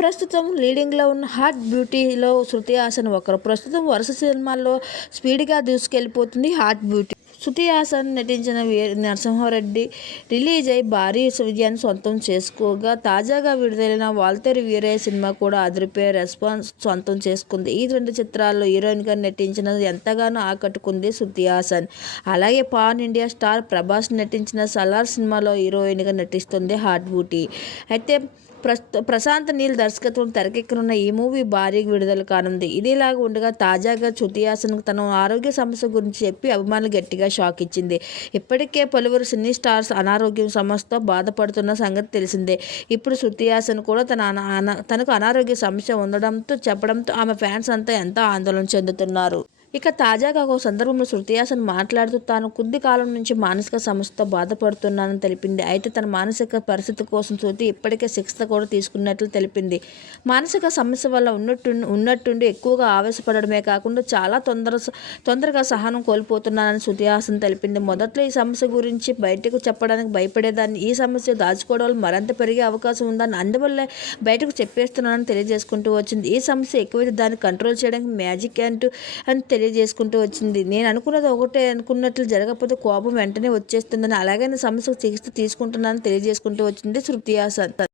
ప్రస్తుతం లీడింగ్లో ఉన్న హాట్ బ్యూటీలో శృతి హాసన్ ఒకరు. ప్రస్తుతం వరుస సినిమాల్లో స్పీడ్గా దూసుకెళ్ళిపోతుంది హాట్ బ్యూటీ. శృతి హాసన్ నటించిన వీర నరసింహారెడ్డి రిలీజ్ అయి భారీ విజయాన్ని సొంతం చేసుకోగా తాజాగా విడుదలైన వాల్తేరి వీరయ్య సినిమా కూడా అదిరిపే రెస్పాన్స్ సొంతం చేసుకుంది. ఈ రెండు చిత్రాల్లో హీరోయిన్గా నటించిన ఎంతగానో ఆకట్టుకుంది శృతి హాసన్. అలాగే పాన్ ఇండియా స్టార్ ప్రభాస్ నటించిన సలార్ సినిమాలో హీరోయిన్గా నటిస్తుంది హాట్ బ్యూటీ. అయితే ప్రస్తు ప్రశాంత్ నీల్ దర్శకత్వం తెరకెక్కనున్న ఈ మూవీ భారీ విడుదల కానుంది. ఇదిలాగా ఉండగా తాజాగా శృతి తన ఆరోగ్య సమస్య గురించి చెప్పి అభిమానులు గట్టిగా షాక్ ఇచ్చింది. ఇప్పటికే పలువురు సినీ స్టార్స్ అనారోగ్యం సమస్యతో బాధపడుతున్న సంగతి తెలిసిందే. ఇప్పుడు శృతి హాసన్ కూడా తన తనకు అనారోగ్య సమస్య ఉండడంతో చెప్పడంతో ఆమె ఫ్యాన్స్ అంతా ఎంతో ఆందోళన చెందుతున్నారు. ఇక తాజాగా ఒక సందర్భంలో శృతిహాసన్ మాట్లాడుతూ తాను కొద్ది కాలం నుంచి మానసిక సమస్యతో బాధపడుతున్నానని తెలిపింది. అయితే తన మానసిక పరిస్థితి కోసం శృతి ఇప్పటికే చికిత్స కూడా తీసుకున్నట్లు తెలిపింది. మానసిక సమస్య వల్ల ఉన్నట్టు ఉన్నట్టుండి ఎక్కువగా ఆవేశపడడమే కాకుండా చాలా తొందర తొందరగా సహనం కోల్పోతున్నానని శృతిహాసన్ తెలిపింది. మొదట్లో ఈ సమస్య గురించి బయటకు చెప్పడానికి భయపడేదాన్ని ఈ సమస్య దాచుకోవడం వల్ల మరింత పెరిగే అవకాశం ఉందని అందువల్లే బయటకు చెప్పేస్తున్నానని తెలియజేసుకుంటూ వచ్చింది. ఈ సమస్య ఎక్కువైతే దాన్ని కంట్రోల్ చేయడానికి మ్యాజిక్ అంటూ అని తెలియజేసుకుంటూ వచ్చింది. నేను అనుకున్నది ఒకటే అనుకున్నట్లు జరగకపోతే కోపం వెంటనే వచ్చేస్తుందని అలాగే నా సమస్యకు చికిత్స తీసుకుంటున్నానని తెలియజేసుకుంటూ వచ్చింది శృతి హాసన్.